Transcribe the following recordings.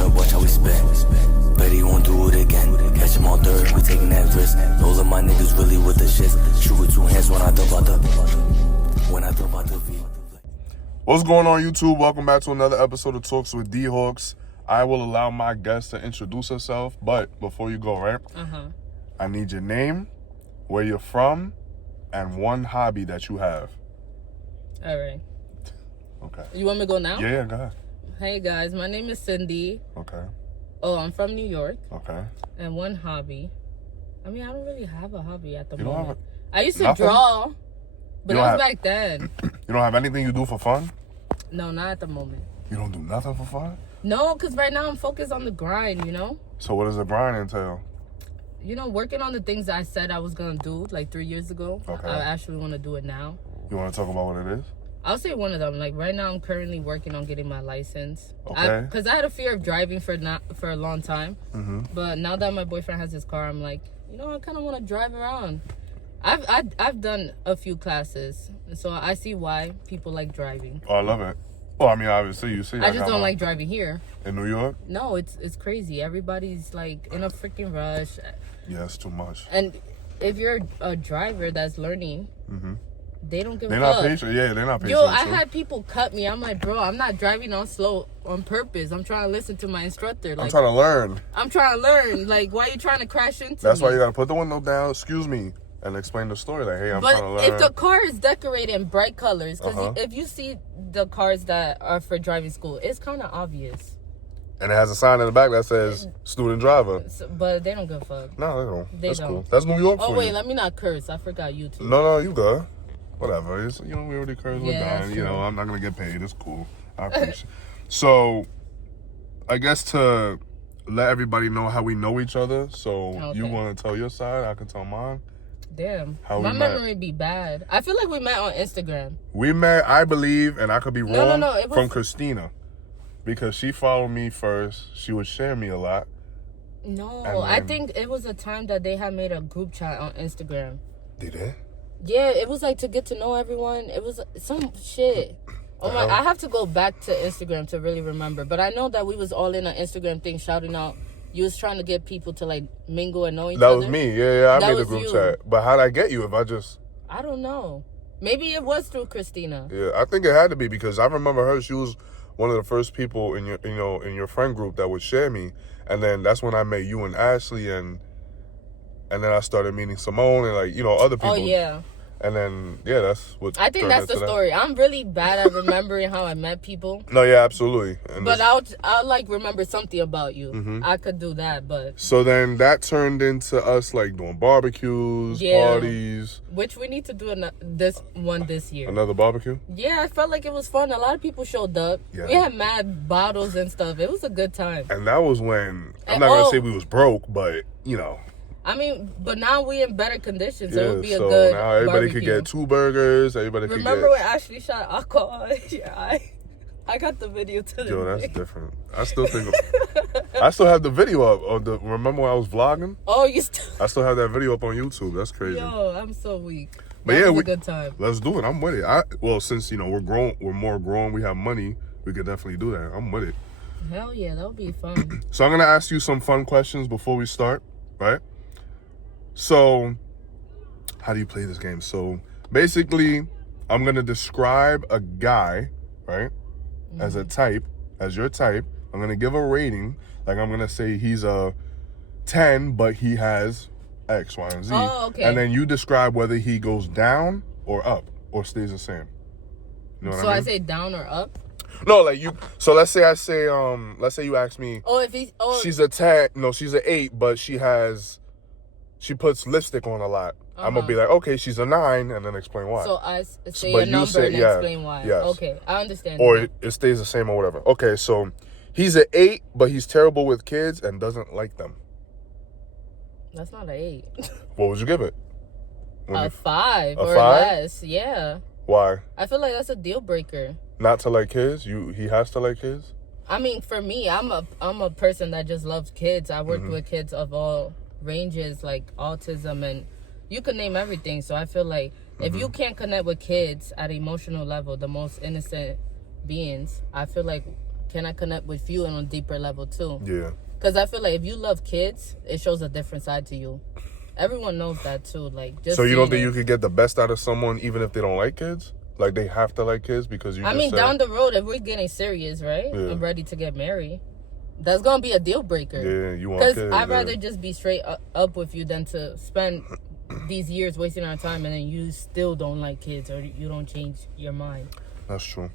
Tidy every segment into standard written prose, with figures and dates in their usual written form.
watch how we spin. Bet he won't do it again. Catch him on third, we taking that risk. Those of my niggas really with the shits. Shoot with 2 hands when I dump out the V. What's going on, YouTube? Welcome back to another episode of Talks with Dhawks. I will allow my guest to introduce herself, but before you go, right? I need your name, where you're from, and one hobby that you have. All right. Okay. You want me to go now? Yeah, go ahead. Hey guys, my name is Cindy. Okay. Oh, I'm from New York. Okay. And one hobby. I mean, I don't really have a hobby at the You moment. don't have I used to nothing? draw, but that was have- back then. You don't have anything you do for fun? No, not at the moment. You don't do nothing for fun? No, because right now I'm focused on the grind, you know? So what does the grind entail? You know, working on the things I said I was going to do like 3 years ago. Okay. I actually want to do it now. You want to talk about what it is? I'll say one of them. Like right now I'm currently working on getting my license. Okay. Because I had a fear of driving for a long time. Mm-hmm. But now that my boyfriend has his car, I'm like, you know, I kind of want to drive around. I've done a few classes, so I see why people like driving. Oh, I love it. Well, I mean, obviously, you see. I just don't like driving here. In New York? No, it's crazy. Everybody's like in a freaking rush. Yeah, it's too much. And if you're a driver that's learning, they don't give a They're fuck. not patient. Yeah, they're not patient. Yo, I had people cut me. I'm like, bro, I'm not driving on slow on purpose. I'm trying to listen to my instructor. Like, I'm trying to learn. I'm trying to learn. Like, why are you trying to crash into That's me? why you got to put the window down, excuse me, and explain the story. Like, hey, I'm trying to learn. But if the car is decorated in bright colors, because if you see the cars that are for driving school, it's kind of obvious. And it has a sign in the back that says student driver. So, but they don't give a fuck. No, they don't. They That's don't. cool. That's New York for Oh, wait, you. let me not curse. I forgot YouTube. No, you good. Whatever. It's, you know, we already cursed. We're Yeah, done. that's You know, true. I'm not going to get paid. It's cool. I appreciate it. So, I guess to let everybody know how we know each other. So, you Okay. want to tell your side? I can tell mine. Damn. How My we met? memory be bad. I feel like we met on Instagram. We met, I believe, and I could be wrong, No, it was- from Christina. Because she followed me first. She would share me a lot. No, And I then- think it was a time that they had made a group chat on Instagram. Did it? Yeah, it was like to get to know everyone. It was some shit. Oh my! I have to go back to Instagram to really remember. But I know that we was all in an Instagram thing shouting out. You was trying to get people to like mingle and know each That other. was me. Yeah, I That made the was group you. chat. But how'd I get you if I just... I don't know. Maybe it was through Christina. Yeah, I think it had to be because I remember her. She was one of the first people in your, in your friend group that would share me. And then that's when I met you and Ashley, and then I started meeting Simone and other people. Oh yeah. And then that's what. I think turned that's the into that. story. I'm really bad at remembering how I met people. No, yeah, absolutely. And But this- I'll like remember something about you. Mm-hmm. I could do that, but So then that turned into us like doing barbecues, Yeah. parties. which we need to do this year. Another barbecue? Yeah, I felt like it was fun. A lot of people showed up. Yeah. We had mad bottles and stuff. It was a good time. And that was when, I'm And- not going to oh. say we was broke, but, I mean, but now we in better condition, so it yeah, would be a so good now everybody barbecue. could get 2 burgers, everybody could Remember get... when Ashley shot alcohol in your eye? I got the video to Yo, the that's different. I still think... I still have the video up. Remember when I was vlogging? Oh, you still... I still have that video up on YouTube. That's crazy. Yo, I'm so weak. But That yeah, was a good time. Let's do it. I'm with it. Since, we're more grown, we have money, we could definitely do that. I'm with it. Hell yeah, that would be fun. So I'm going to ask you some fun questions before we start, right? So, how do you play this game? So, basically, I'm going to describe a guy, right, as a type, as your type. I'm going to give a rating. Like, I'm going to say he's a 10, but he has X, Y, and Z. Oh, okay. And then you describe whether he goes down or up or stays the same. You know what So I mean? I say down or up? No, like you. So let's say let's say you ask me. Oh, if he's... Oh, She's a 10. No, she's an 8, but she puts lipstick on a lot. I'm gonna be like, okay, she's a 9, and then explain why. so I say But your you number say- and yeah, explain why. yes. Okay, I understand. or now. it stays the same or whatever. Okay, so he's an 8, but he's terrible with kids and doesn't like them. That's not an 8. What would you give it? A 5 A or 5? less. Yeah. Why? I feel like that's a deal breaker. Not to like kids? He has to like kids? I mean, for me, I'm a person that just loves kids. I work with kids of all ranges, like autism, and you can name everything. So I feel like if you can't connect with kids at an emotional level, the most innocent beings, I feel like can I connect with you on a deeper level too? Yeah. Because I feel like if you love kids, it shows a different side to you. Everyone knows that too. Like, just so you don't seeing think it. you could get the best out of someone even if they don't like kids? Like they have to like kids because you. I just mean, said, down the road, if we're getting serious, right? Yeah. I'm ready to get married. That's gonna be a deal breaker. Yeah, you want kids. Because I'd rather just be straight up with you than to spend these years wasting our time and then you still don't like kids or you don't change your mind. That's true.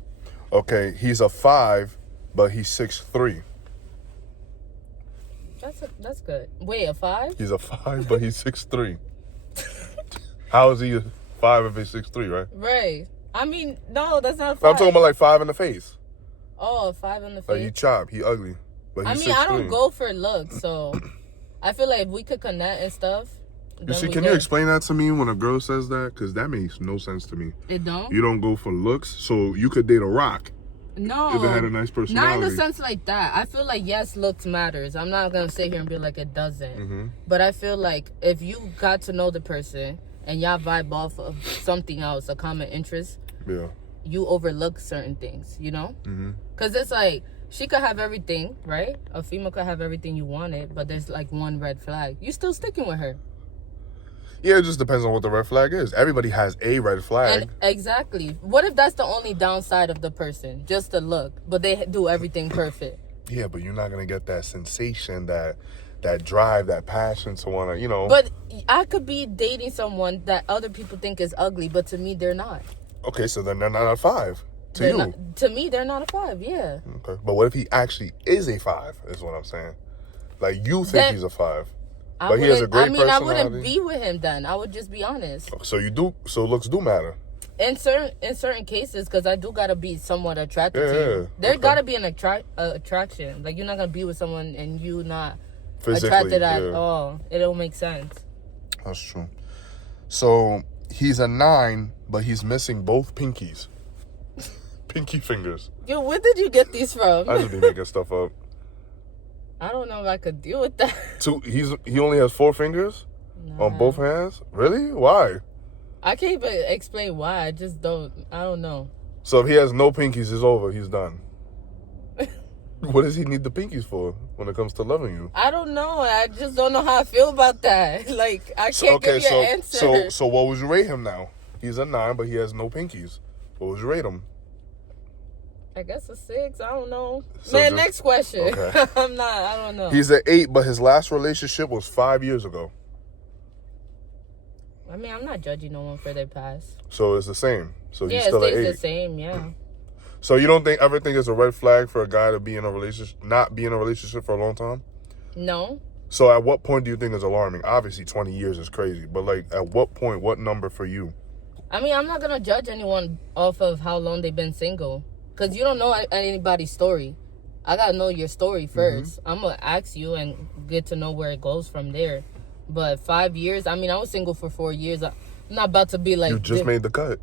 Okay, he's a 5, but he's 6'3". That's good. Wait, a 5? He's a 5, but he's 6'3". How is he a 5 if he's 6'3", right? Right. I mean, no, that's not a 5. I'm talking about like 5 in the face. Oh, a 5 in the face. Like he chopped, he ugly. But I he's mean, 6'3". I don't go for looks, so I feel like if we could connect and stuff. You see, can you explain that to me when a girl says that? Because that makes no sense to me. It don't? You don't go for looks, so you could date a rock. No. If it had a nice personality. Not in the sense like that. I feel like, yes, looks matters. I'm not going to sit here and be like it doesn't. Mm-hmm. But I feel like if you got to know the person and y'all vibe off of something else, a common interest, Yeah. you overlook certain things, you know? Mm-hmm. Because it's like, she could have everything, right? A female could have everything you wanted, but there's like one red flag. You still sticking with her. Yeah, it just depends on what the red flag is. Everybody has a red flag. And exactly. What if that's the only downside of the person? Just the look, but they do everything perfect. Yeah, but you're not going to get that sensation, that drive, that passion to want to, you know. But I could be dating someone that other people think is ugly, but to me, they're not. Okay, so then they're not a 5 to you. To me, they're not a 5, yeah. Okay, but what if he actually is a 5, is what I'm saying. Like, you think he's a 5. But he has a great personality. I wouldn't be with him then. I would just be honest. So looks do matter. In certain cases, because I do gotta be somewhat attracted to you. Yeah. There gotta be an attraction. Like, you're not gonna be with someone and you not Physically, attracted at all. It don't make sense. That's true. So he's a 9, but he's missing both pinkies. Pinky fingers. Yo, where did you get these from? I just be making stuff up. I don't know if I could deal with that. He only has 4 fingers on both hands? Really? Why? I can't even explain why. I don't know. So if he has no pinkies, it's over. He's done. What does he need the pinkies for when it comes to loving you? I don't know. I just don't know how I feel about that. Like, I can't give you an answer. So what would you rate him now? He's a 9, but he has no pinkies. What would you rate him? I guess a 6. I don't know. So Man, next question. Okay. I don't know. He's an 8, but his last relationship was 5 years ago. I mean, I'm not judging no one for their past. So it's the same. So he's it still an stays 8. the same, yeah. So you don't think everything is a red flag for a guy to be in a relationship, not be in a relationship for a long time? No. So at what point do you think is alarming? Obviously 20 years is crazy, but like at what point, what number for you? I mean, I'm not going to judge anyone off of how long they've been single. Because you don't know anybody's story. I got to know your story first. I'm going to ask you and get to know where it goes from there. But 5 years, I mean, I was single for 4 years. I'm not about to be like... You just made the cut.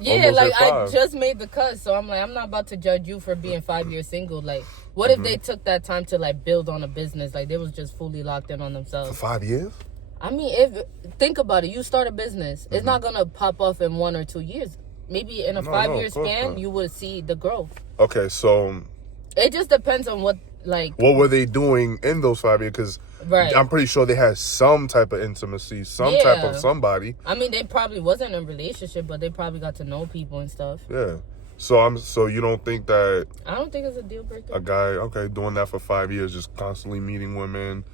Yeah, Almost like, at 5. I just made the cut. So I'm like, I'm not about to judge you for being 5 years single. Like, what if they took that time to, like, build on a business? Like, they was just fully locked in on For themselves. 5 years? I mean, think about it. You start a business. It's not going to pop off in 1 or 2 years. Maybe in a 5-year span, you will see the growth. Okay, so... It just depends on what, like... What were they doing in those 5 years? Because right. I'm pretty sure they had some type of intimacy, some type of somebody. I mean, they probably wasn't in a relationship, but they probably got to know people and stuff. Yeah. So you don't think that... I don't think it's a deal breaker. A guy, doing that for 5 years, just constantly meeting women...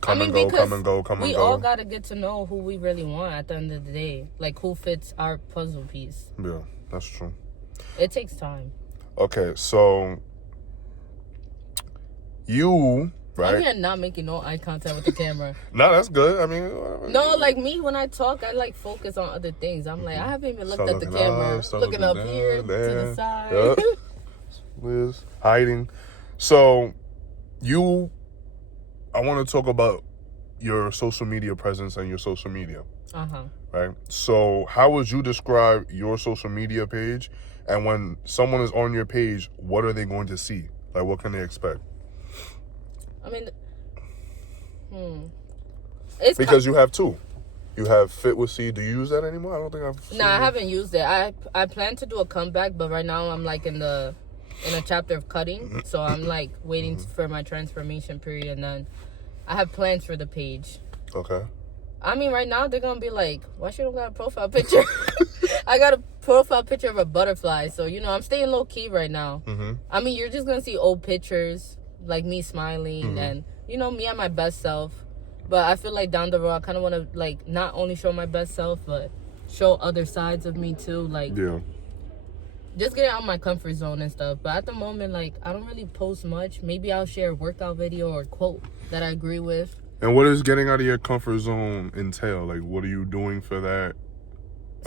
Come and go. We all got to get to know who we really want at the end of the day. Like, who fits our puzzle piece. Yeah, that's true. It takes time. Okay, so... You, right? I'm here not making no eye contact with the camera. No, that's good. I mean... No, like me, when I talk, I, like, focus on other things. I'm like, I haven't even looked at the camera. Looking up here, to the side. Yep. Liz, hiding. So, I want to talk about your social media presence and your social media. Uh-huh. Right? So, how would you describe your social media page? And when someone is on your page, what are they going to see? Like, what can they expect? I mean, because you have 2. You have Fit with C. Do you use that anymore? I don't think I've seen I haven't used it. I plan to do a comeback, but right now I'm like in the in a chapter of cutting. So I'm like waiting for my transformation period, and then I have plans for the page. Okay. I mean, right now they're gonna be like, why she don't got a profile picture? I got a profile picture of a butterfly, so you know I'm staying low key right now. I mean, you're just gonna see old pictures like me smiling and you know me at my best self. But I feel like down the road I kind of want to like not only show my best self but show other sides of me too, like just get out of my comfort zone and stuff. But at the moment, like I don't really post much. Maybe I'll share a workout video or a quote that I agree with. And what does getting out of your comfort zone entail? Like, what are you doing for that?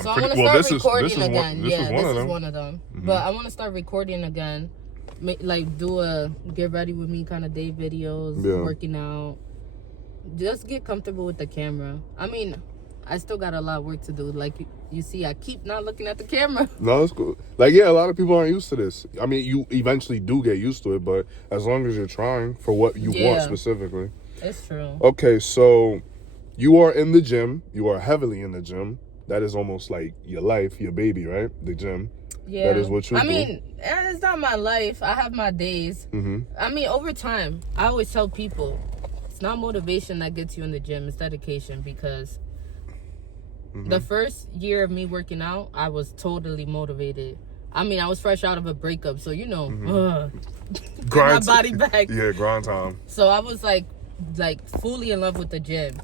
So I want to start recording again. This is one of them. But I want to start recording again. Like, do a get ready with me kind of day videos, working out. Just get comfortable with the camera. I mean, I still got a lot of work to do. Like, you see, I keep not looking at the camera. No, it's cool. Like, yeah, a lot of people aren't used to this. I mean, you eventually do get used to it, but as long as you're trying for what you want specifically. It's true. Okay, so you are in the gym. You are heavily in the gym. That is almost like your life, your baby, right? The gym. Yeah. That is what you do. I mean, it's not my life. I have my days. I mean, over time, I always tell people, it's not motivation that gets you in the gym. It's dedication, because the first year of me working out, I was totally motivated. I mean, I was fresh out of a breakup, so, you know, grind my body back. Yeah, grind time. So I was like fully in love with the gym.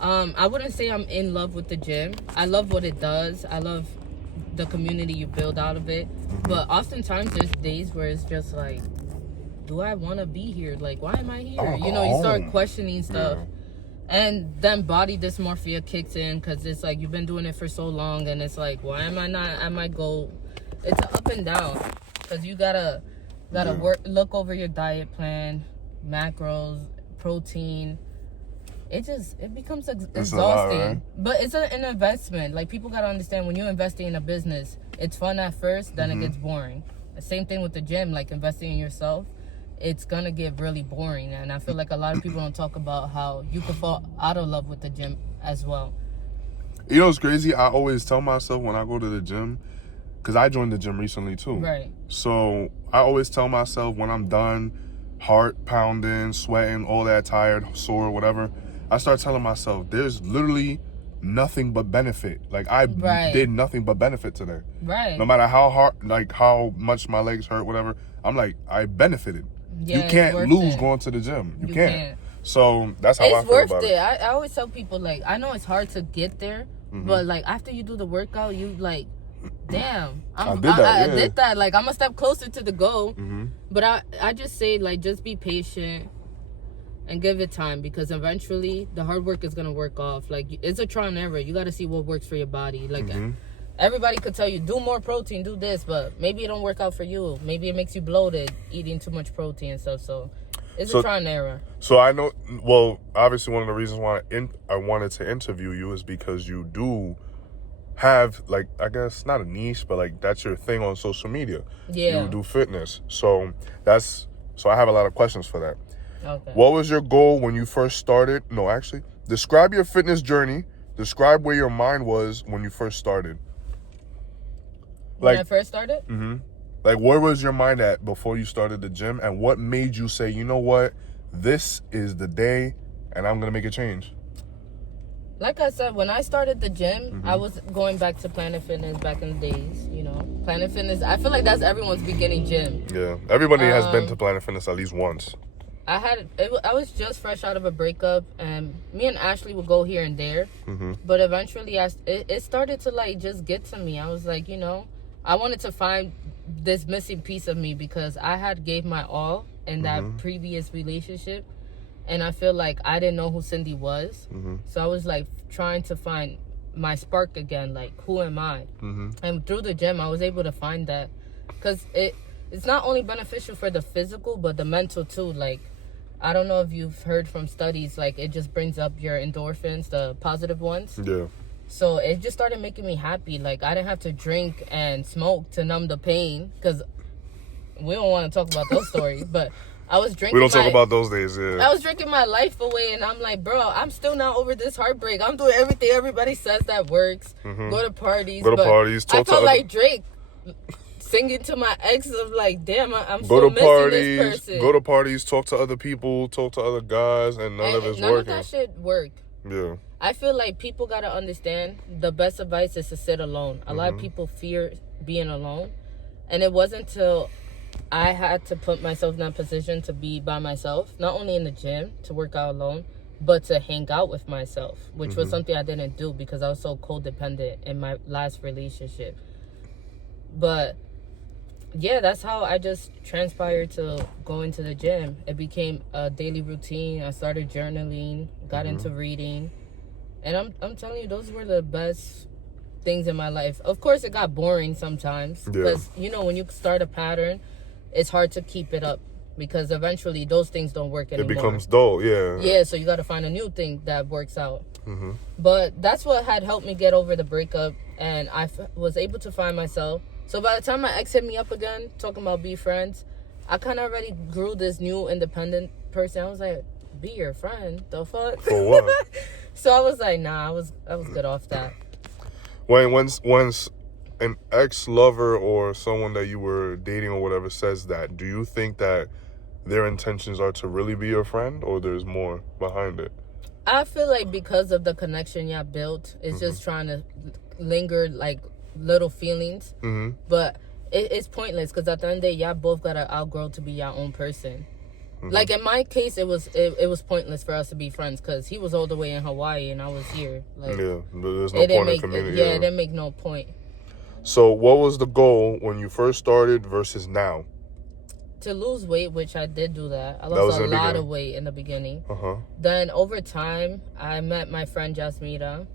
I wouldn't say I'm in love with the gym. I love what it does. I love the community you build out of it. But oftentimes there's days where it's just like, do I want to be here? Like, why am I here? You know, you start questioning stuff. And then body dysmorphia kicks in, because it's like you've been doing it for so long, and it's like, why am I not at my goal? It's up and down, because you gotta look over your diet plan, macros, protein. It becomes exhausting. Lot, right? But it's an investment. Like, people gotta understand, when you're investing in a business, it's fun at first, then it gets boring. The same thing with the gym, like investing in yourself, it's gonna get really boring. And I feel like a lot of people don't talk about how you can fall out of love with the gym as well. You know what's crazy? I always tell myself when I go to the gym, because I joined the gym recently too. Right. So I always tell myself when I'm done, heart pounding, sweating, all that, tired, sore, whatever, I start telling myself there's literally nothing but benefit. Like, I did nothing but benefit today. Right. No matter how hard, like how much my legs hurt, whatever, I'm like, I benefited. Yeah, you can't lose going to the gym. You can't. So that's how I feel about it. It's worth it. I always tell people, like, I know it's hard to get there, but like after you do the workout, you like, damn, I did that. Like, I'm a step closer to the goal. But I just say, like, just be patient and give it time, because eventually the hard work is gonna work off. Like, it's a trial and error. You got to see what works for your body. Like, everybody could tell you, do more protein, do this, but maybe it don't work out for you. Maybe it makes you bloated eating too much protein and stuff. So it's a trial and error. So I know, well, obviously one of the reasons why I wanted to interview you is because you do have, like, I guess not a niche, but like that's your thing on social media. Yeah. You do fitness. So I have a lot of questions for that. Okay. What was your goal when you first started? No, actually, describe your fitness journey. Describe where your mind was when you first started. When I first started? Like, where was your mind at before you started the gym? And what made you say, you know what? This is the day, and I'm going to make a change. Like I said, when I started the gym, I was going back to Planet Fitness back in the days, you know. Planet Fitness, I feel like that's everyone's beginning gym. Yeah. Everybody has been to Planet Fitness at least once. I was just fresh out of a breakup, and me and Ashley would go here and there. But eventually, it started to, like, just get to me. I was like, you know, I wanted to find this missing piece of me, because I had gave my all in that previous relationship, and I feel like I didn't know who Cindy was. So I was, like, trying to find my spark again, like, who am I? And through the gym, I was able to find that, because it's not only beneficial for the physical, but the mental too. Like, I don't know if you've heard from studies, like, it just brings up your endorphins, the positive ones. Yeah. So it just started making me happy. Like, I didn't have to drink and smoke to numb the pain, because we don't want to talk about those stories, but I was drinking. We don't talk about those days, yeah. I was drinking my life away, and I'm like, bro, I'm still not over this heartbreak. I'm doing everything everybody says that works. Go to parties. Go to parties. I felt like Drake singing to my ex of like, damn, I'm Go so to missing parties, this person. go to parties, talk to other people, talk to other guys, and none of it's none working. of that shit work. Yeah. I feel like people gotta understand the best advice is to sit alone. A lot of people fear being alone, and it wasn't till I had to put myself in that position to be by myself, not only in the gym to work out alone, but to hang out with myself, which was something I didn't do because I was so codependent in my last relationship. But yeah, that's how I just transpired to go into the gym. It became a daily routine. I started journaling, got into reading, and I'm telling you, those were the best things in my life. Of course, it got boring sometimes because you know when you start a pattern, it's hard to keep it up because eventually those things don't work anymore. It becomes dull, yeah. Yeah, so you got to find a new thing that works out. But that's what had helped me get over the breakup, and I was able to find myself. So by the time my ex hit me up again, talking about be friends, I kind of already grew this new independent person. I was like, be your friend? The fuck? For what? So I was like, nah, I was good off that. Once an ex-lover or someone that you were dating or whatever says that, do you think that their intentions are to really be your friend, or there's more behind it? I feel like because of the connection y'all built, it's just trying to linger like little feelings. But it's pointless because at the end of the day, y'all both gotta outgrow to be your own person. Like in my case, it was pointless for us to be friends because he was all the way in Hawaii and I was here. Like, Yeah, but there's no point in community. Yeah, it didn't make no point. So what was the goal when you first started versus now? To lose weight, which I did do that. I was lost a in the lot beginning. of weight in the beginning. Uh-huh. Then over time, I met my friend Jasmita,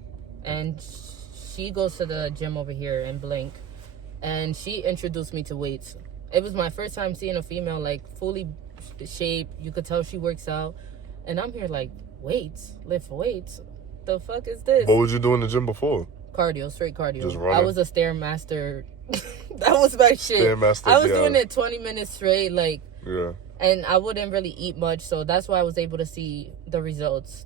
and she goes to the gym over here in Blink, and she introduced me to weights. It was my first time seeing a female like fully shaped. You could tell she works out, and I'm here like, weights, lift weights. The fuck is this? What would you do in the gym before? Cardio, straight cardio. Just running? I was a Stairmaster. That was my shit. Stairmaster, I was yeah. doing it 20 minutes straight, like, Yeah. and I wouldn't really eat much, so that's why I was able to see the results.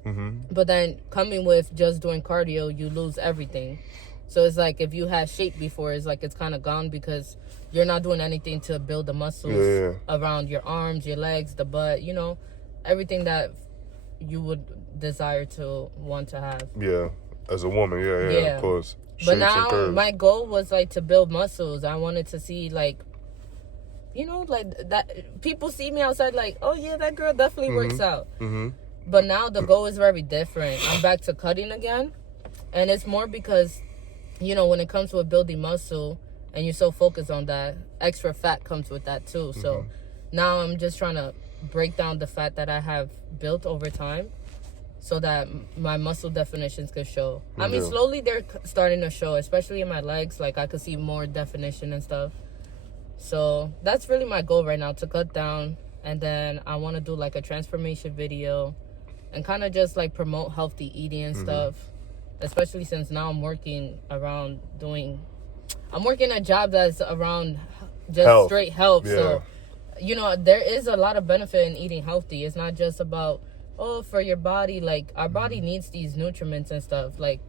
But then coming with just doing cardio, you lose everything. So it's like if you had shape before, it's like it's kind of gone because you're not doing anything to build the muscles around your arms, your legs, the butt, you know, everything that you would desire to want to have. Yeah. As a woman, yeah, of course. But Shapes and now curves. my goal was like to build muscles. I wanted to see like, you know, like that people see me outside like, oh yeah, that girl definitely works out. But now the goal is very different. I'm back to cutting again, and it's more because, you know, when it comes with building muscle and you're so focused on that, extra fat comes with that too. So now I'm just trying to break down the fat that I have built over time so that my muscle definitions could show. I mean, slowly they're starting to show, especially in my legs. Like, I could see more definition and stuff. So that's really my goal right now, to cut down. And then I want to do, like, a transformation video and kind of just, like, promote healthy eating and stuff. Especially since now I'm working around I'm working a job that's around just straight health. So, you know, there is a lot of benefit in eating healthy. It's not just about, for your body. Like, our body needs these nutriments and stuff. Like,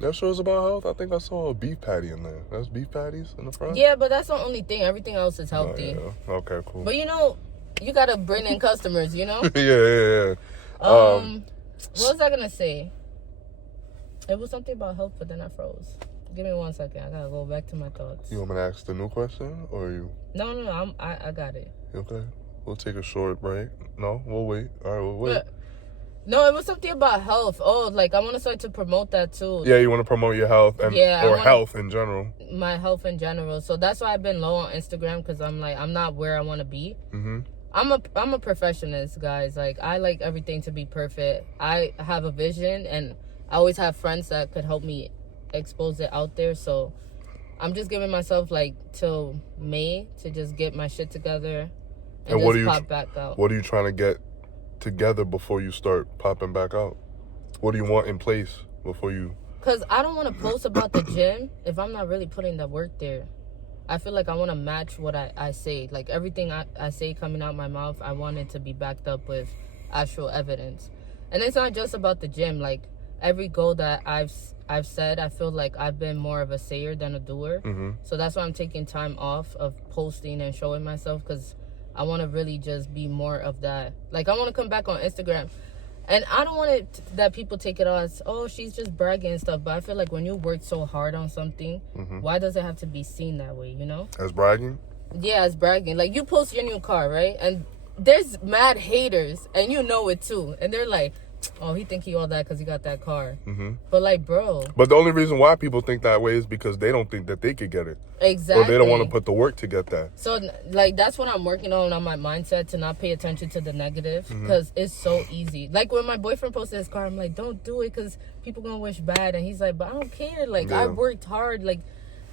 that show's about health. I think I saw a beef patty in there. That's beef patties in the front? yeah, but that's the only thing. Everything else is healthy. Oh, yeah. Okay, cool. But, you know, you got to bring in customers, you know? yeah. What was I going to say? It was something about health, but then I froze. Give me 1 second. I got to go back to my thoughts. You want me to ask the new question, or you? No, I got it. Okay. We'll take a short break. No, we'll wait. All right, we'll wait. But, no, it was something about health. Like, I want to start to promote that, too. Yeah, you want to promote your health or health in general. My health in general. So that's why I've been low on Instagram, because I'm like, I'm not where I want to be. I'm a perfectionist, guys. Like, I like everything to be perfect. I have a vision, and I always have friends that could help me expose it out there. So I'm just giving myself like till May to just get my shit together and just pop back out. What are you trying to get together before you start popping back out? What do you want in place before you? Because I don't want to post about the gym if I'm not really putting the work there. I feel like I want to match what I say. Like, everything I say coming out my mouth, I want it to be backed up with actual evidence. And it's not just about the gym. Like, every goal that I've said, I feel like I've been more of a sayer than a doer. So that's why I'm taking time off of posting and showing myself, because I want to really just be more of that. Like, I want to come back on Instagram. And I don't want it that people take it as, oh, she's just bragging and stuff. But I feel like when you work so hard on something, why does it have to be seen that way, you know? As bragging? Yeah, as bragging. Like, you post your new car, right? And there's mad haters, and you know it too. And they're like, oh, he think he all that because he got that car. But like, bro. But the only reason why people think that way is because they don't think that they could get it. Exactly. Or they don't want to put the work to get that. So, like, that's what I'm working on my mindset, to not pay attention to the negative, because it's so easy. Like, when my boyfriend posted his car, I'm like, don't do it because people going to wish bad. And he's like, but I don't care. Like, I worked hard. Like,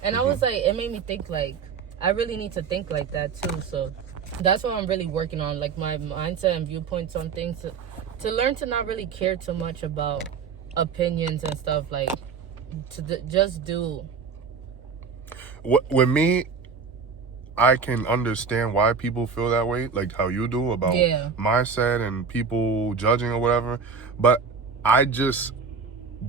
and I was like, it made me think, like, I really need to think like that, too. So, that's what I'm really working on, like, my mindset and viewpoints on things, to learn to not really care too much about opinions and stuff, like, to just do. With me, I can understand why people feel that way, like how you do, about mindset and people judging or whatever. But I just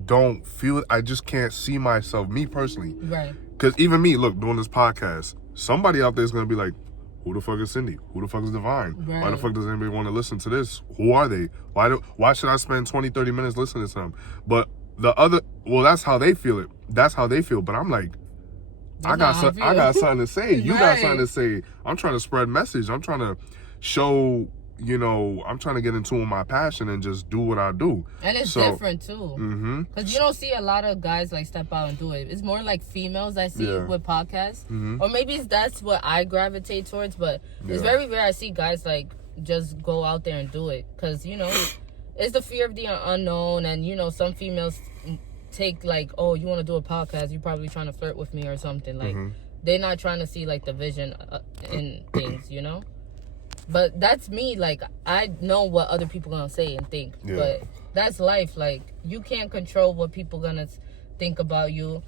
don't feel, I just can't see myself, me personally. Right. Because even me, look, doing this podcast, somebody out there is going to be like, who the fuck is Cindy? Who the fuck is Divine? Right. Why the fuck does anybody want to listen to this? Who are they? Why should I spend 20, 30 minutes listening to them? But the other, well, that's how they feel it. That's how they feel. But I'm like, I got something to say. You got something to say. I'm trying to spread message. I'm trying to show, you know, I'm trying to get in tune with my passion and just do what I do. And it's different too. Because you don't see a lot of guys like step out and do it. It's more like females I see with podcasts. Or maybe that's what I gravitate towards. But it's very rare I see guys like just go out there and do it. Because, you know, it's the fear of the unknown. And, you know, some females take like, oh, you want to do a podcast, you're probably trying to flirt with me or something. Like, they're not trying to see like the vision in things, you know? But that's me. Like, I know what other people gonna say and think. But that's life. Like, you can't control what people gonna think about you,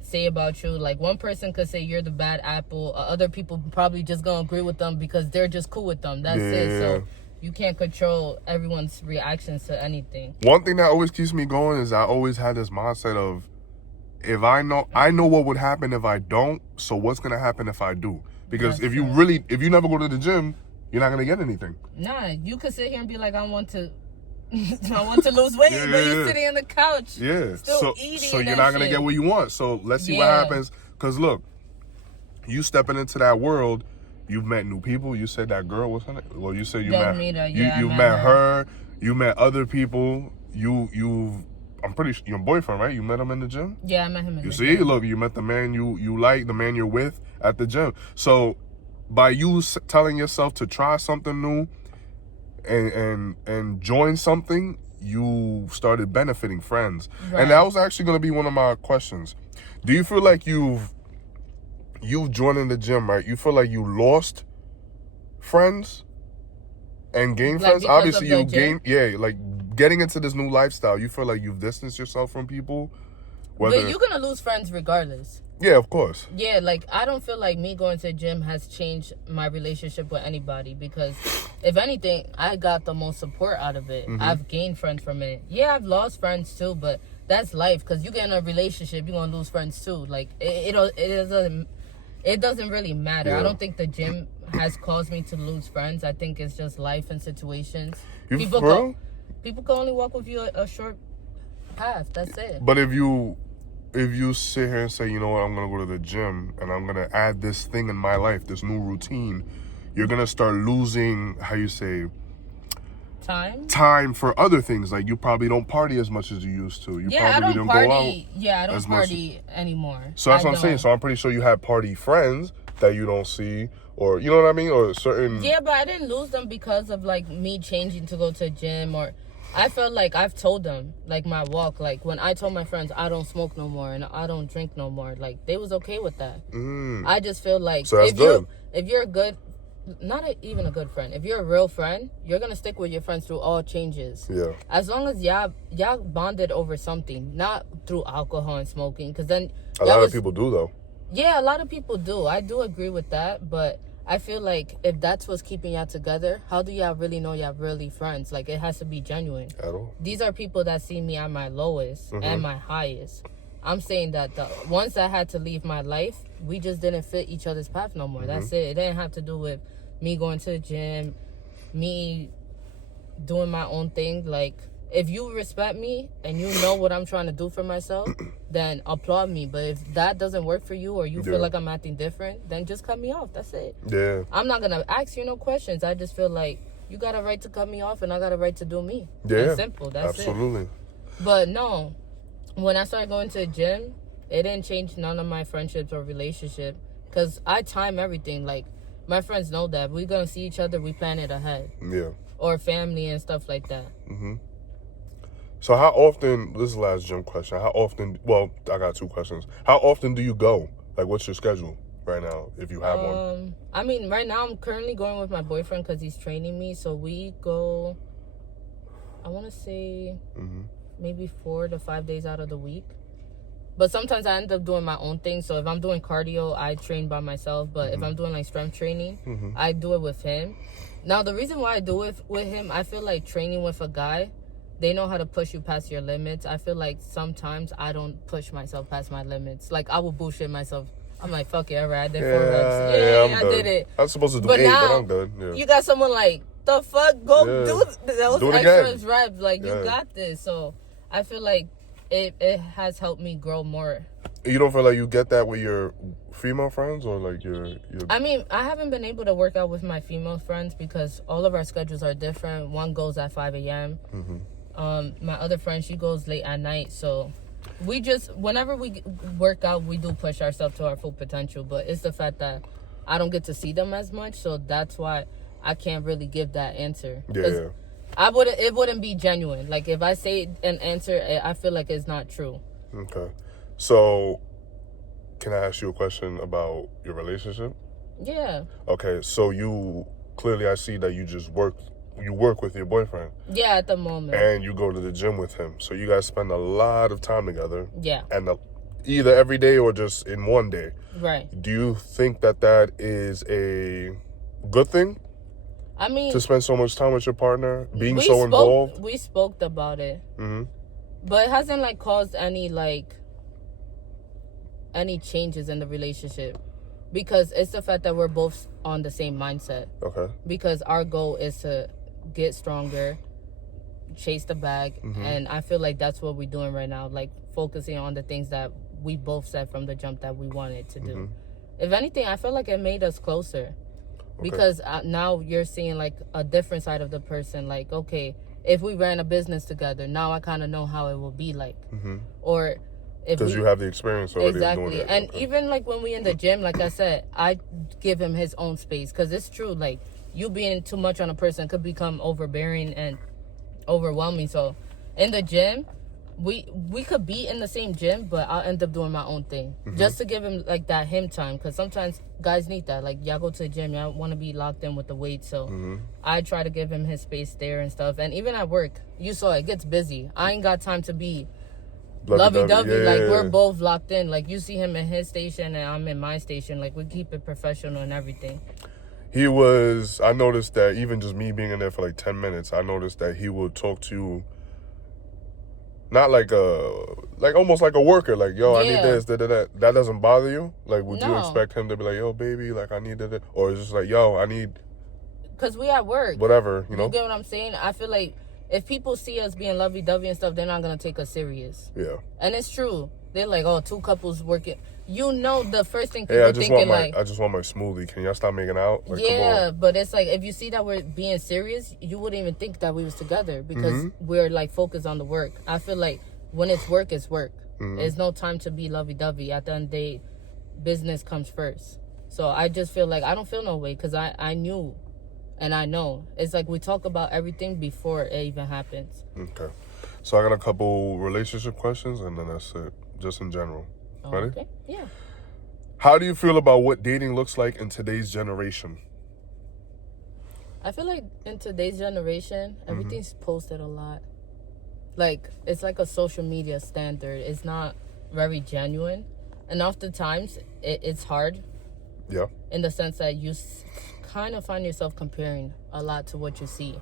say about you. Like, one person could say you're the bad apple. Other people probably just gonna agree with them because they're just cool with them. That's it. So you can't control everyone's reactions to anything. One thing that always keeps me going is I always had this mindset of, if I know what would happen if I don't, so what's gonna happen if I do? Because if you never go to the gym, you're not gonna get anything. Nah, you could sit here and be like, I want to lose weight, but you're sitting on the couch, still eating. So you're not gonna get what you want. So let's see what happens. Cause look, you stepping into that world, you've met new people. You said that girl was her name. Well, you said you met her. You met other people. I'm pretty sure your boyfriend, right? You met him in the gym? Yeah, I met him in the gym. You see, look, you met the man you like, the man you're with at the gym. So by you telling yourself to try something new and join something, you started benefiting friends. Right. And that was actually going to be one of my questions. Do you feel like you've joined the gym, right? You feel like you lost friends and gained friends? Obviously, you gained, like getting into this new lifestyle, you feel like you've distanced yourself from people? But you're going to lose friends regardless. Yeah, of course. Yeah, like, I don't feel like me going to the gym has changed my relationship with anybody, because if anything, I got the most support out of it. I've gained friends from it. Yeah, I've lost friends too, but that's life, because you get in a relationship, you're going to lose friends too. Like, it doesn't really matter. Yeah. I don't think the gym has caused me to lose friends. I think it's just life and situations. People can only walk with you a short path. That's it. But if you sit here and say, you know what, I'm going to go to the gym and I'm going to add this thing in my life, this new routine, you're going to start losing, how you say, time for other things. Like, you probably don't party as much as you used to. I don't party. I don't party anymore. So that's what I'm saying. So I'm pretty sure you have party friends that you don't see, or, you know what I mean? Or certain... Yeah, but I didn't lose them because of, like, me changing to go to a gym, or... I felt like I've told them, like, my walk, like, when I told my friends I don't smoke no more and I don't drink no more, like, they was okay with that. I just feel like, so if you're a good, even a good friend, if you're a real friend, you're gonna stick with your friends through all changes. Yeah. As long as y'all bonded over something, not through alcohol and smoking, because then... A lot of people do, though. Yeah, a lot of people do. I do agree with that, but I feel like if that's what's keeping y'all together, how do y'all really know y'all really friends? Like, it has to be genuine. At all. These are people that see me at my lowest and my highest. I'm saying that the ones that had to leave my life, we just didn't fit each other's path no more. That's it. It didn't have to do with me going to the gym, me doing my own thing. Like, if you respect me and you know what I'm trying to do for myself, then applaud me. But if that doesn't work for you or you feel like I'm acting different, then just cut me off. That's it. Yeah. I'm not going to ask you no questions. I just feel like you got a right to cut me off and I got a right to do me. Yeah. It's simple. That's Absolutely. it. But no, when I started going to the gym, it didn't change none of my friendships or relationship because I time everything. Like, my friends know that. We're going to see each other. We plan it ahead. Yeah. Or family and stuff like that. So how often, this is the last gym question, well, I got 2 questions. How often do you go? Like, what's your schedule right now, if you have one? I mean, right now I'm currently going with my boyfriend because he's training me. So we go, I want to say maybe 4 to 5 days out of the week. But sometimes I end up doing my own thing. So if I'm doing cardio, I train by myself. But if I'm doing like strength training, I do it with him. Now, the reason why I do it with him, I feel like training with a guy, they know how to push you past your limits. I feel like sometimes I don't push myself past my limits. Like, I will bullshit myself. I'm like, fuck it, all right, I did 4 reps. Yeah, I did it. I'm supposed to do 8, but I'm good. Yeah. You got someone like, the fuck, go do those extra reps. Like, you got this. So I feel like it has helped me grow more. You don't feel like you get that with your female friends or like your... I mean, I haven't been able to work out with my female friends because all of our schedules are different. One goes at 5 a.m. My other friend, she goes late at night. So we just, whenever we work out, we do push ourselves to our full potential. But it's the fact that I don't get to see them as much. So that's why I can't really give that answer. Yeah. It wouldn't be genuine. Like, if I say an answer, I feel like it's not true. Okay. So, can I ask you a question about your relationship? Yeah. Okay, so you, clearly I see that you work with your boyfriend. Yeah, at the moment. And you go to the gym with him. So you guys spend a lot of time together. Yeah. And either every day or just in one day. Right. Do you think that is a good thing? I mean, to spend so much time with your partner, being so involved? We spoke about it. But it hasn't, like, caused any changes in the relationship. Because it's the fact that we're both on the same mindset. Okay. Because our goal is to get stronger, chase the bag. And I feel like that's what we're doing right now. Like, focusing on the things that we both said from the jump that we wanted to do. If anything, I feel like it made us closer. Okay. Because now you're seeing, like, a different side of the person. Like, okay, if we ran a business together, now I kind of know how it will be like. Or... Because you have the experience already of doing it. And even, like, when we in the gym, like I said, I give him his own space. Because it's true, like, you being too much on a person could become overbearing and overwhelming. So, in the gym, we could be in the same gym, but I'll end up doing my own thing. Just to give him, like, that him time. Because sometimes guys need that. Like, y'all go to the gym, y'all want to be locked in with the weight. So, I try to give him his space there and stuff. And even at work, you saw it gets busy. I ain't got time to be... lovey-dovey, like, we're both locked in. Like, you see him in his station and I'm in my station. Like, we keep it professional and everything. I noticed that even just me being in there for like 10 minutes, I noticed that he would talk to you, not like almost like a worker. Like, yo, I need this, that. That doesn't bother you? Like, would you expect him to be like, yo, baby, like, I need that? Or is it just like, yo, I need... Because we at work. Whatever, you know? You get what I'm saying? I feel like if people see us being lovey-dovey and stuff, they're not going to take us serious. Yeah. And it's true. They're like, oh, 2 couples working. You know, the first thing people thinking, like... I just want my smoothie. Can y'all stop making out? Like, yeah, but it's like, if you see that we're being serious, you wouldn't even think that we was together because we're, like, focused on the work. I feel like when it's work, it's work. There's no time to be lovey-dovey. At the end of the day, business comes first. So I just feel like I don't feel no way because I knew... And I know. It's like we talk about everything before it even happens. Okay. So I got a couple relationship questions, and then that's it. Just in general. Ready? Okay. Yeah. How do you feel about what dating looks like in today's generation? I feel like in today's generation, everything's posted a lot. Like, it's like a social media standard. It's not very genuine. And oftentimes, it's hard Yeah. In the sense that you kind of find yourself comparing a lot to what you see.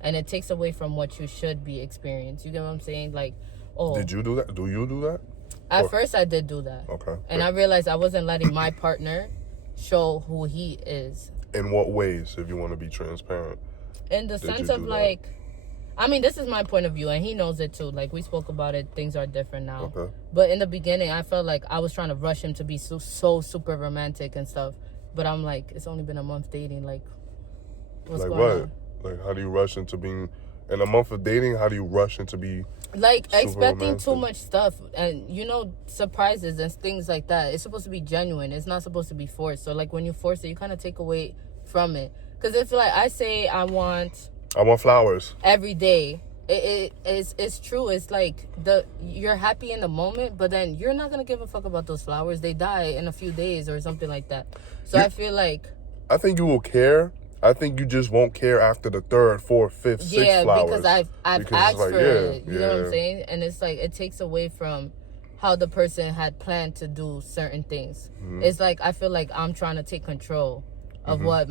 And it takes away from what you should be experiencing. You get what I'm saying? Like, oh. Did you do that? Do you do that? At first, I did do that. Okay. And I realized I wasn't letting my partner show who he is. In what ways, if you want to be transparent? In the sense of, like, I mean, this is my point of view, and he knows it too. Like, we spoke about it. Things are different now. Okay. But in the beginning, I felt like I was trying to rush him to be so super romantic and stuff. But I'm like, it's only been a month dating. Like, what's like going what? on? Like, how do you rush into being... In a month of dating, how do you rush into be... Like, expecting romantic? too much stuff. And, you know, surprises and things like that. It's supposed to be genuine. It's not supposed to be forced. So, like, when you force it, you kind of take away from it. Because if, like, I say I want flowers every day, it's true. It's like you're happy in the moment, but then you're not gonna give a fuck about those flowers. They die in a few days or something like that. So I feel like, I think you will care. I think you just won't care after the third, fourth, fifth, sixth flowers. Because I've asked for it. You know what I'm saying? And it's like it takes away from how the person had planned to do certain things. Mm-hmm. It's like I feel like I'm trying to take control of what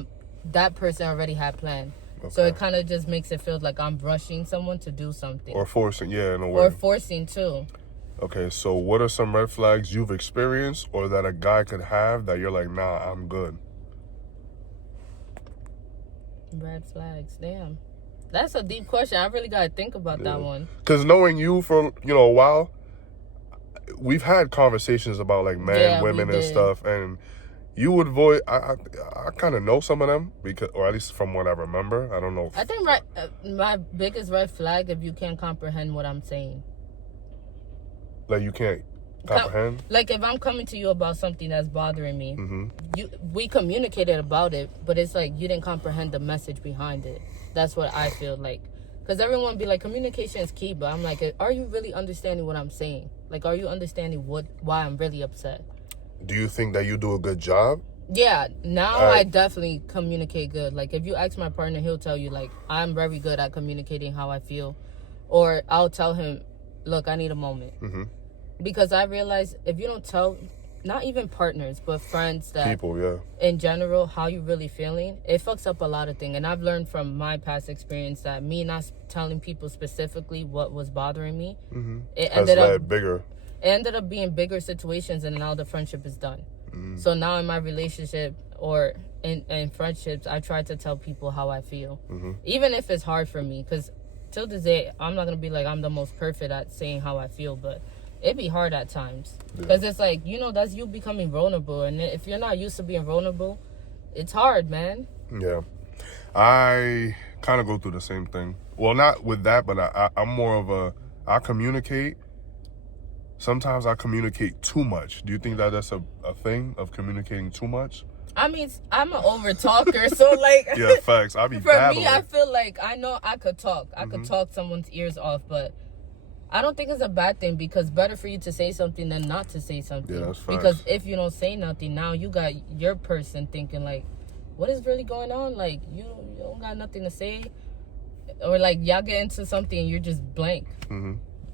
that person already had planned. Okay. So it kind of just makes it feel like I'm rushing someone to do something. Or forcing, in a way. Or forcing, too. Okay, so what are some red flags you've experienced or that a guy could have that you're like, nah, I'm good? Red flags, damn. That's a deep question. I really got to think about that one. Because knowing you for, a while, we've had conversations about, like, men, women, and stuff, and... You would avoid. I kind of know some of them because, or at least from what I remember. I don't know. I think my biggest red flag if you can't comprehend what I'm saying. Like you can't comprehend. Like if I'm coming to you about something that's bothering me, we communicated about it, but it's like you didn't comprehend the message behind it. That's what I feel like. Because everyone be like, communication is key, but I'm like, are you really understanding what I'm saying? Like, are you understanding why I'm really upset? Do you think that you do a good job? Yeah, now I definitely communicate good. Like, if you ask my partner, he'll tell you, like, I'm very good at communicating how I feel. Or I'll tell him, look, I need a moment. Mm-hmm. Because I realize if you don't tell, not even partners, but friends that... People, in general, how you really feeling, it fucks up a lot of things. And I've learned from my past experience that me not telling people specifically what was bothering me, it ended up being bigger situations, and now the friendship is done. So now in my relationship or in friendships, I try to tell people how I feel. Even if it's hard for me, because till this day, I'm not going to be like I'm the most perfect at saying how I feel, but it be hard at times. Because it's like, that's you becoming vulnerable. And if you're not used to being vulnerable, it's hard, man. Yeah. I kind of go through the same thing. Well, not with that, but I'm more of I communicate. Sometimes I communicate too much. Do you think that that's a thing of communicating too much? I mean, I'm an over talker, so like... Yeah, facts. I be babbling. For me, I feel like I know I could talk. I could talk someone's ears off, but I don't think it's a bad thing because better for you to say something than not to say something. Yeah, that's facts. Because if you don't say nothing, now you got your person thinking like, what is really going on? Like, you don't got nothing to say? Or like, y'all get into something and you're just blank.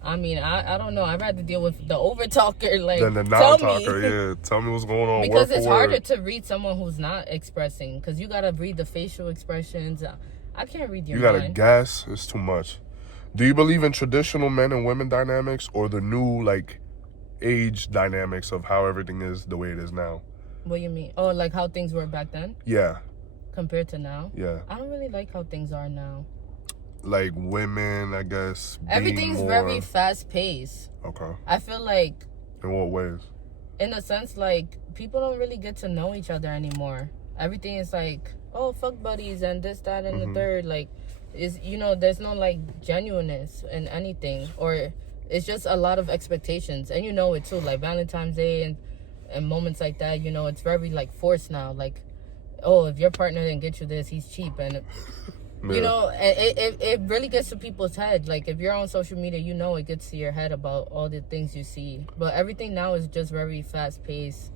I mean, I don't know. I'd rather deal with the over-talker, like, than the non-talker, Tell me what's going on. Because it's harder to read someone who's not expressing. Because you got to read the facial expressions. I can't read your mind. You got to guess. It's too much. Do you believe in traditional men and women dynamics or the new, like, age dynamics of how everything is the way it is now? What do you mean? Oh, like how things were back then? Yeah. Compared to now? Yeah. I don't really like how things are now. Like women, I guess. Everything's very fast paced. Okay. I feel like. In what ways? In a sense, like people don't really get to know each other anymore. Everything is like, oh, fuck buddies and this, that, and the third. Like, there's no like genuineness in anything, or it's just a lot of expectations, and it too. Like Valentine's Day and moments like that. It's very like forced now. Like, oh, if your partner didn't get you this, he's cheap and. Yeah. It really gets to people's head. Like, if you're on social media, it gets to your head about all the things you see. But everything now is just very fast-paced.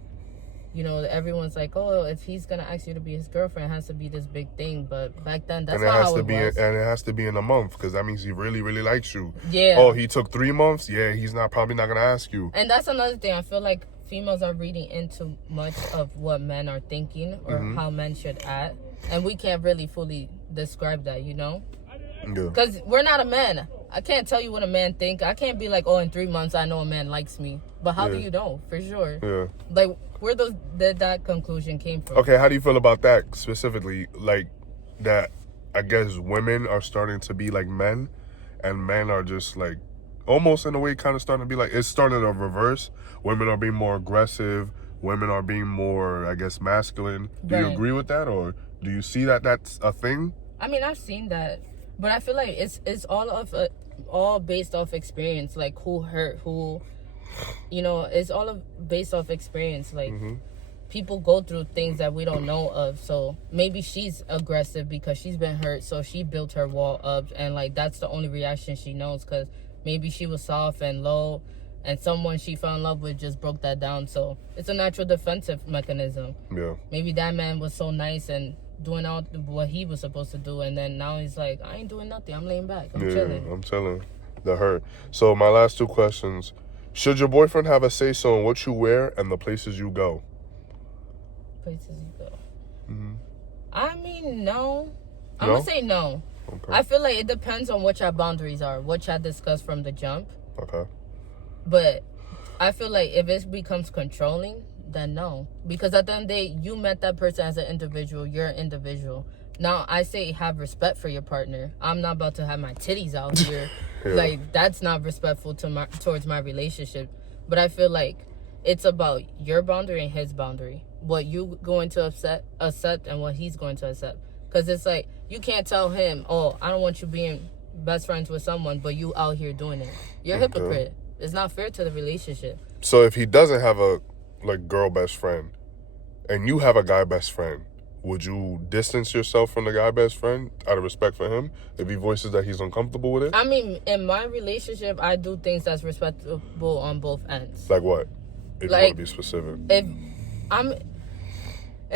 Everyone's like, oh, if he's going to ask you to be his girlfriend, it has to be this big thing. But back then, that's not how it was. And it has to be in a month, because that means he really, really likes you. Yeah. Oh, he took 3 months? Yeah, he's probably not going to ask you. And that's another thing. I feel like females are reading into much of what men are thinking or how men should act, and we can't really fully describe that, you know? Yeah. Because we're not a man. I can't tell you what a man think. I can't be like, oh, in 3 months I know a man likes me. But how do you know for sure? Yeah. Like, where did that conclusion came from? Okay, how do you feel about that specifically? Like, that I guess women are starting to be like men, and men are just like, almost in a way kind of starting to be like, it's starting to reverse. Women are being more aggressive. Women are being more, I guess, masculine. Do you agree with that, or do you see that that's a thing? I mean, I've seen that, but I feel like it's all based off experience. Like, who hurt who, you know, it's all based off experience. Like, people go through things that we don't know of. So maybe she's aggressive because she's been hurt, so she built her wall up, and like that's the only reaction she knows, because maybe she was soft and low, and someone she fell in love with just broke that down. So it's a natural defensive mechanism. Yeah. Maybe that man was so nice and doing all what he was supposed to do, and then now he's like, I ain't doing nothing. I'm laying back. I'm chilling. I'm chilling. The hurt. So my last 2 questions. Should your boyfriend have a say-so in what you wear and the places you go? Places you go. I mean, no. I'm going to say no. Okay. I feel like it depends on what your boundaries are, what y'all discussed from the jump. Okay. But I feel like if it becomes controlling, then no. Because at the end of the day, you met that person as an individual. You're an individual. Now, I say have respect for your partner. I'm not about to have my titties out here. Like, that's not respectful towards my relationship. But I feel like it's about your boundary and his boundary. What you going to accept and what he's going to accept. Because it's like, you can't tell him, oh, I don't want you being best friends with someone, but you out here doing it. You're a hypocrite. It's not fair to the relationship. So if he doesn't have a girl best friend and you have a guy best friend, would you distance yourself from the guy best friend out of respect for him if he voices that he's uncomfortable with it? I mean, in my relationship, I do things that's respectable on both ends. Like what? If you want to be specific. If I'm...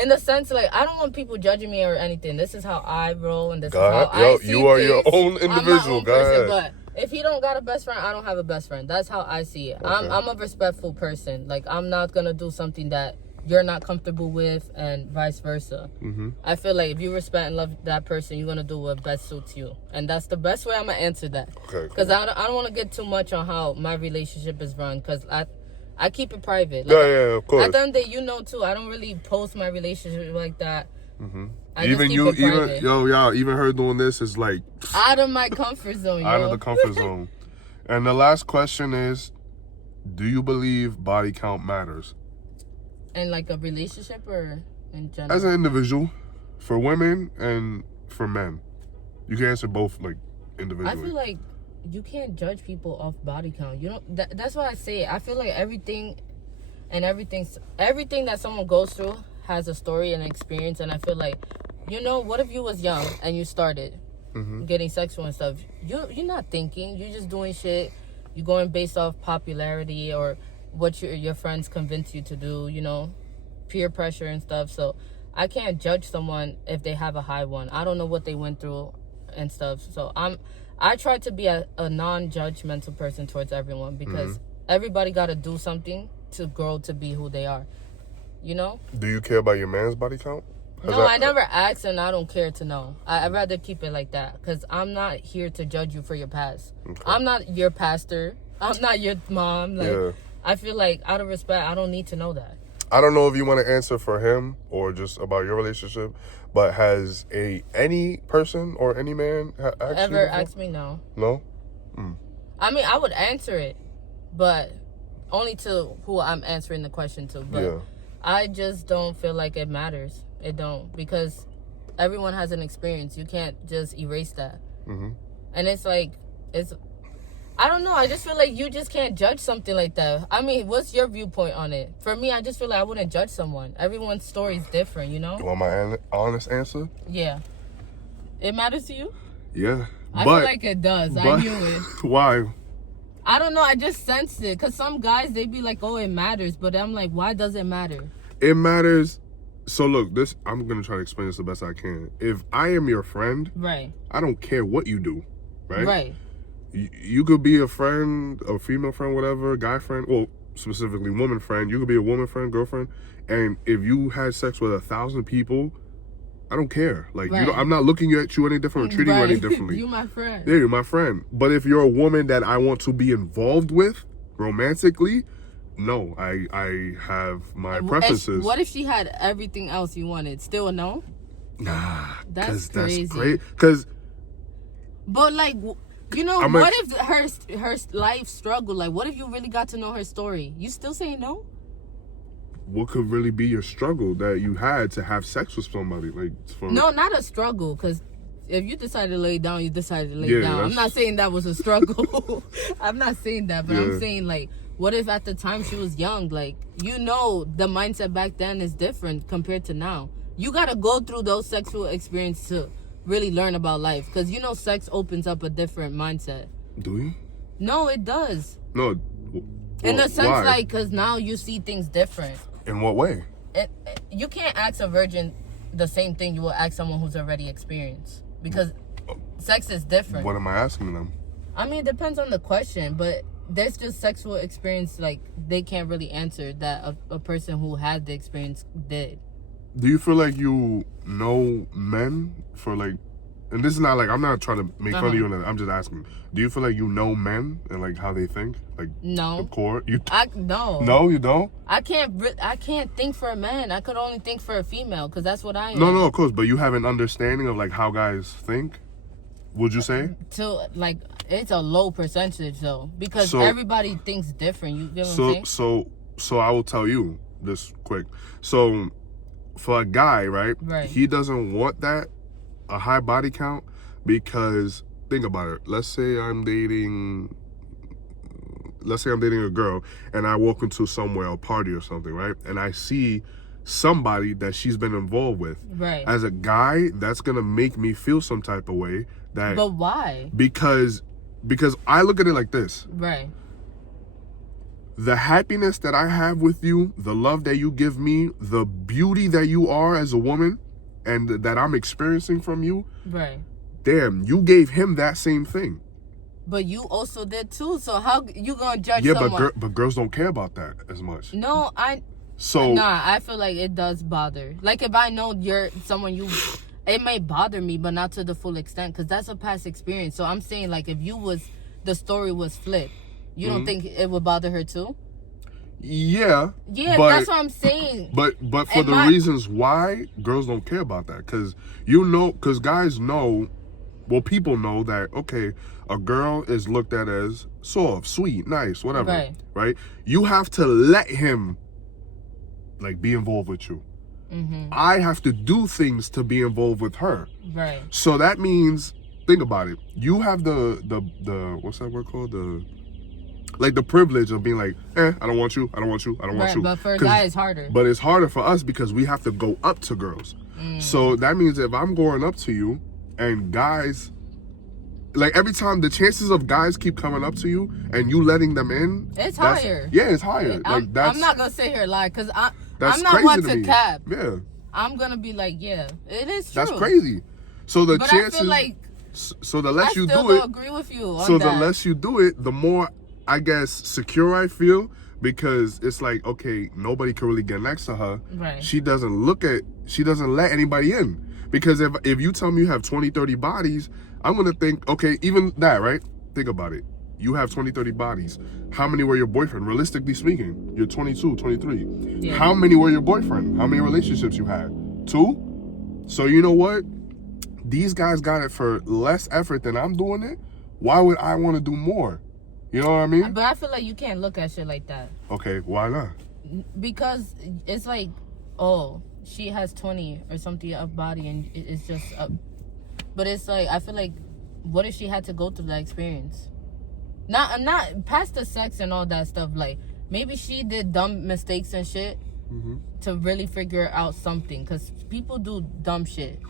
In the sense, like, I don't want people judging me or anything. This is how I roll, and this is how I see you are things. your own individual. Go ahead. But if he don't got a best friend, I don't have a best friend. That's how I see it. Okay. I'm a respectful person. Like, I'm not going to do something that you're not comfortable with, and vice versa. I feel like if you respect and love that person, you're going to do what best suits you. And that's the best way I'm going to answer that. Because cool. I don't want to get too much on how my relationship is run, because I keep it private. Like, of course. At the end of the day, you know, too, I don't really post my relationship like that. Even her doing this is like... out of my comfort zone, Out of the comfort zone. And the last question is, do you believe body count matters? In like a relationship or in general? As an individual, for women and for men. You can answer both, like, individually. I feel like you can't judge people off body count. You don't. That's why I say it. I feel like everything that someone goes through has a story and experience. And I feel like, you know, what if you was young and you started getting sexual and stuff? You're not thinking. You're just doing shit. You're going based off popularity or what your friends convince you to do. You know, peer pressure and stuff. So I can't judge someone if they have a high one. I don't know what they went through and stuff. So I try to be a non-judgmental person towards everyone, because everybody got to do something to grow to be who they are, you know? Do you care about your man's body count? No, I never ask, and I don't care to know. I'd rather keep it like that, because I'm not here to judge you for your past. Okay. I'm not your pastor. I'm not your mom. Like, I feel like, out of respect, I don't need to know that. I don't know if you want to answer for him or just about your relationship, but has any person or any man ever asked me? No. No? I mean, I would answer it, but only to who I'm answering the question to. But I just don't feel like it matters. It don't, because everyone has an experience. You can't just erase that. And it's like, I don't know. I just feel like you just can't judge something like that. I mean, what's your viewpoint on it? For me, I just feel like I wouldn't judge someone. Everyone's story is different, you know? You want my honest answer? Yeah. It matters to you? Yeah. I feel like it does. I knew it. Why? I don't know. I just sensed it. Because some guys, they be like, oh, it matters. But I'm like, why does it matter? It matters. So look, I'm going to try to explain this the best I can. If I am your friend, right, I don't care what you do, right? Right. You could be a friend, a female friend, whatever, guy friend. Well, specifically woman friend. You could be a woman friend, girlfriend, and if you had sex with 1,000 people, I don't care. Like, Right. I'm not looking at you any different or treating you any differently. You my friend. Yeah, you're my friend. But if you're a woman that I want to be involved with romantically, no, I have my preferences. What if she had everything else you wanted? Still a no? Nah, That's that's crazy. great. Because But like, you know, I'm what if her life struggle? Like, what if you really got to know her story? You still saying no? what could really be your struggle that you had to have sex with somebody? Like, No, not a struggle. Because if you decided to lay down, you decided to lay Yeah, down. I'm that's- not saying that was a struggle. I'm not saying that, but I'm Yeah. saying like, what if at the time she was young? Like, you know, the mindset back then is different compared to now. You gotta go through those sexual experiences to really learn about life. Because you know, sex opens up a different mindset. Do you? No, it does. No. In Well, a sense, why? like, because now you see things different. In what way? You can't ask a virgin the same thing you will ask someone who's already experienced. Because sex is different. What am I asking them? I mean, it depends on the question, but there's just sexual experience, like, they can't really answer that a person who had the experience did. Do you feel like you know men for like, and this is not like, I'm not trying to make fun of you, and I'm just asking. Do you feel like you know men and like how they think, like No. the core? No. No, you don't. I can't think for a man. I could only think for a female, because that's what I am. No, of course, but you have an understanding of like how guys think. Would you say? To like, it's a low percentage though, because So- everybody thinks different. You get what I'm saying? So I will tell you this quick. So for a guy, right? Right. He doesn't want a high body count, because think about it. Let's say I'm dating a girl and I walk into somewhere, a party or something, right? And I see somebody that she's been involved with. Right. As a guy, that's gonna make me feel some type of way. But why? Because I look at it like this. Right. The happiness that I have with you, the love that you give me, the beauty that you are as a woman, and that I'm experiencing from you, Right. damn, you gave him that same thing. But you also did too. So how you gonna judge Yeah, someone? but girls don't care about that as much. No, So I feel like it does bother. Like, if I know you're someone it may bother me, but not to the full extent, because that's a past experience. So I'm saying, like, if the story was flipped, you don't think it would bother her too? yeah, Yeah, but, that's what I'm saying. But for the reasons why girls don't care about that, because guys know, well, people know that, okay, a girl is looked at as soft, sweet, nice, whatever, right? You have to let him like be involved with you. Mm-hmm. I have to do things to be involved with her. Right. So that means, think about it. You have the what's that word called? The privilege of being like, I don't want you, I don't want you, I don't want you. But for a guy, it's harder. But it's harder for us because we have to go up to girls. So that means if I'm going up to you and guys, like every time the chances of guys keep coming up to you and you letting them in, It's higher. Yeah, it's higher. I'm not gonna sit here and lie, because I'm that's not crazy one to to me. cap. Yeah. I'm gonna be like, yeah, it is true. That's crazy. So the But chances, I feel like so the less I you still do don't it, agree with you on so that. the less you do it, the more, I guess, secure I feel, because it's like, okay, nobody can really get next to her. Right. She doesn't let anybody in. Because if you tell me you have 20, 30 bodies, I'm going to think, okay, even that, right? Think about it. You have 20, 30 bodies. How many were your boyfriend? Realistically speaking, you're 22, 23. Yeah. How many were your boyfriend? How many relationships you had? 2? So you know what? These guys got it for less effort than I'm doing it. Why would I want to do more? You know what I mean? But I feel like you can't look at shit like that. Okay, why not? Because it's like, oh, she has 20 or something of body and it's just up. But it's like, I feel like, what if she had to go through that experience? Not past the sex and all that stuff. Like, maybe she did dumb mistakes and shit to really figure out something. Because people do dumb shit.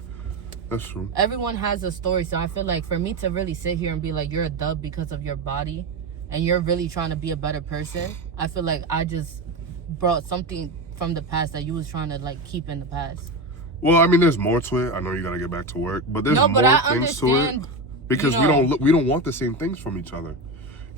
That's true. Everyone has a story. So I feel like for me to really sit here and be like, you're a dub because of your body and you're really trying to be a better person, I feel like I just brought something from the past that you was trying to like keep in the past. Well, I mean, there's more to it. I know you gotta get back to work, but there's more things to it because we don't want the same things from each other.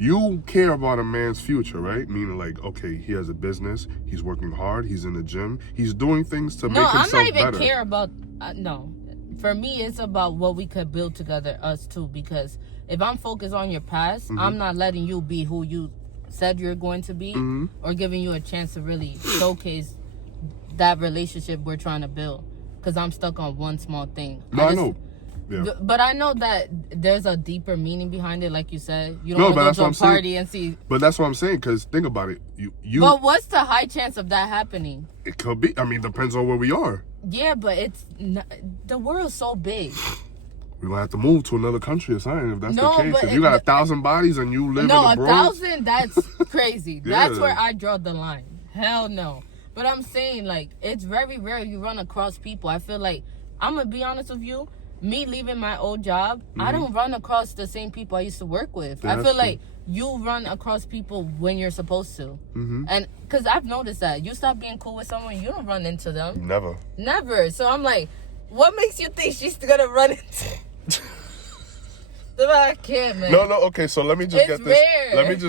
You care about a man's future, right? Meaning like, okay, he has a business, he's working hard, he's in the gym, he's doing things to make himself better. No, I'm not even care about, no. For me, it's about what we could build together, us two, because if I'm focused on your past, I'm not letting you be who you said you're going to be, or giving you a chance to really showcase that relationship we're trying to build, because I'm stuck on one small thing. I know. Yeah. But I know that there's a deeper meaning behind it, like you said. You don't want to go to a party and see. But that's what I'm saying, because think about it. You. But what's the high chance of that happening? It could be. I mean, depends on where we are. Yeah, but it's not, the world's so big. We're going to have to move to another country or something if that's the case. If you got 1,000 bodies and you live in abroad. 1,000, that's crazy. That's where I draw the line. Hell no. But I'm saying, like, it's very rare you run across people. I feel like, I'm going to be honest with you. Me leaving my old job, I don't run across the same people I used to work with. I feel like you run across people when you're supposed to. And because I've noticed that. You stop being cool with someone, you don't run into them. Never. So I'm like, what makes you think she's going to run into... I can't, man. No, okay, so let me just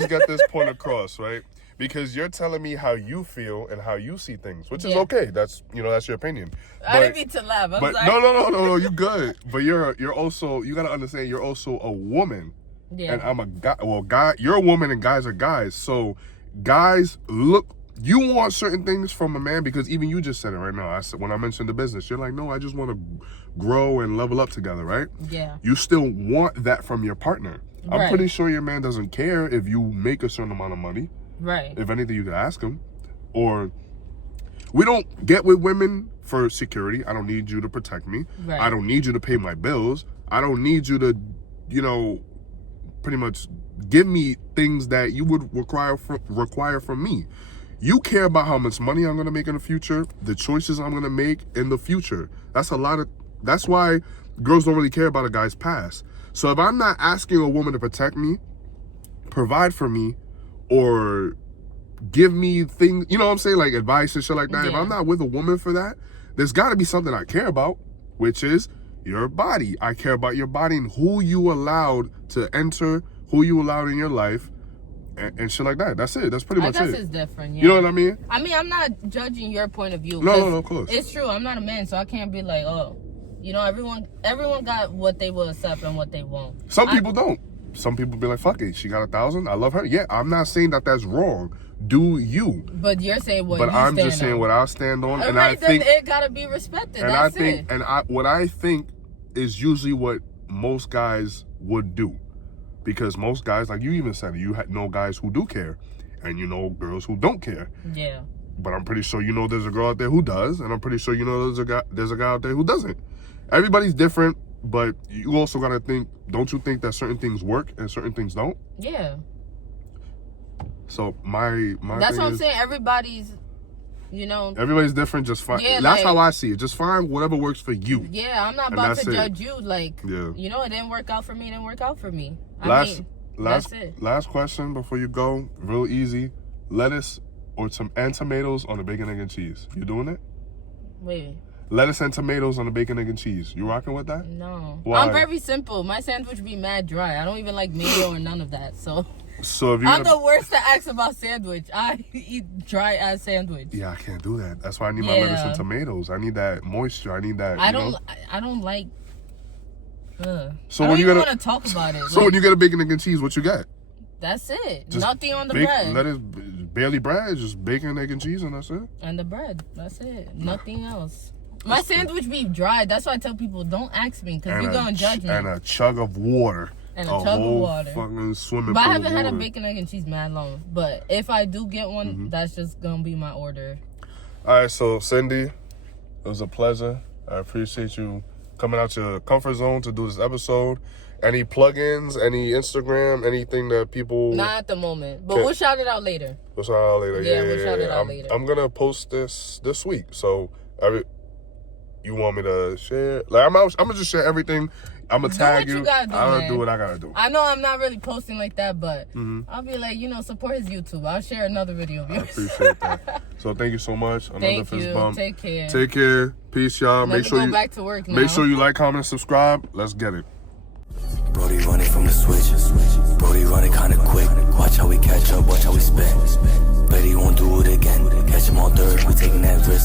get this point across, right? Because you're telling me how you feel and how you see things, which is okay. That's that's your opinion. I didn't mean to laugh. But no, you good. But you're also, you gotta understand, you're also a woman. Yeah. And I'm a guy. Well, you're a woman and guys are guys. So guys, look, you want certain things from a man, because even you just said it right now. I said, when I mentioned the business, you're like, no, I just want to grow and level up together, right? Yeah. You still want that from your partner. I'm pretty sure your man doesn't care if you make a certain amount of money. Right. If anything, you can ask him. Or we don't get with women for security. I don't need you to protect me. Right. I don't need you to pay my bills. I don't need you to, pretty much give me things that you would require from me. You care about how much money I'm going to make in the future, the choices I'm going to make in the future. That's why girls don't really care about a guy's past. So if I'm not asking a woman to protect me, provide for me, or give me things, you know what I'm saying, like advice and shit like that. Yeah. If I'm not with a woman for that, there's got to be something I care about, which is your body. I care about your body and who you allowed to enter, who you allowed in your life, and shit like that. That's it. That's pretty much it. I guess it's different, yeah. You know what I mean? I mean, I'm not judging your point of view. No, of course. It's true. I'm not a man, so I can't be like, oh, everyone got what they will accept and what they won't. Some people don't. Some people be like, fuck it, she got 1,000, I love her. Yeah, I'm not saying that that's wrong. Do you? But you're saying what you stand on. But I'm just saying what I stand on. And I think it gotta be respected. And that's what I think is usually what most guys would do. Because most guys, like you even said, you know guys who do care. And you know girls who don't care. Yeah. But I'm pretty sure there's a girl out there who does. And I'm pretty sure there's a guy out there who doesn't. Everybody's different. But you also got to think, don't you think that certain things work and certain things don't? Yeah. So that's what I'm saying. Everybody's, everybody's different. Just find. Yeah, that's how I see it. Just find whatever works for you. Yeah, I'm not about to judge you. Like, it didn't work out for me. It didn't work out for me. That's it. Last question before you go. Real easy. Lettuce and tomatoes on the bacon, egg, and cheese. You doing it? Wait. Lettuce and tomatoes on the bacon, egg, and cheese. You rocking with that? No. Why? I'm very simple. My sandwich be mad dry. I don't even like mayo or none of that. So if I'm the worst to ask about sandwich. I eat dry ass sandwich. Yeah, I can't do that. That's why I need my lettuce and tomatoes. I need that moisture. I need that. I don't like. So I don't even want to talk about it. So when you get a bacon, egg, and cheese, what you got? That's it. Just nothing on the bread. Lettuce, barely bread. Just bacon, egg, and cheese, and that's it. And the bread. That's it. Nothing else. My sandwich be dry. That's why I tell people, don't ask me, because you're going to judge me. And a chug of water. And a chug of water. Fucking swimming but I haven't had a bacon, egg, and cheese mad long. But if I do get one, that's just going to be my order. All right, so Cindy, it was a pleasure. I appreciate you coming out your comfort zone to do this episode. Any plugins, any Instagram, anything that people... Not at the moment, but we'll shout it out later. We'll shout it out later. Yeah, we'll shout it out later. I'm going to post this week, so... You want me to share? Like I'm gonna just share everything. I'm gonna tag you. I'm gonna do what I gotta do. I know I'm not really posting like that, but I'll be like, support his YouTube. I'll share another video of yours. I appreciate that. So thank you so much. Another fist bump. Take care. Take care. Peace, y'all. Make sure you go back to work now. Make sure you like, comment, subscribe. Let's get it. Brody running from the switch. Brody running kinda quick.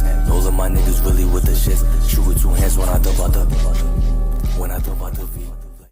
wrist. All of my niggas really with the shits. Shoot with two hands when I dump out the V.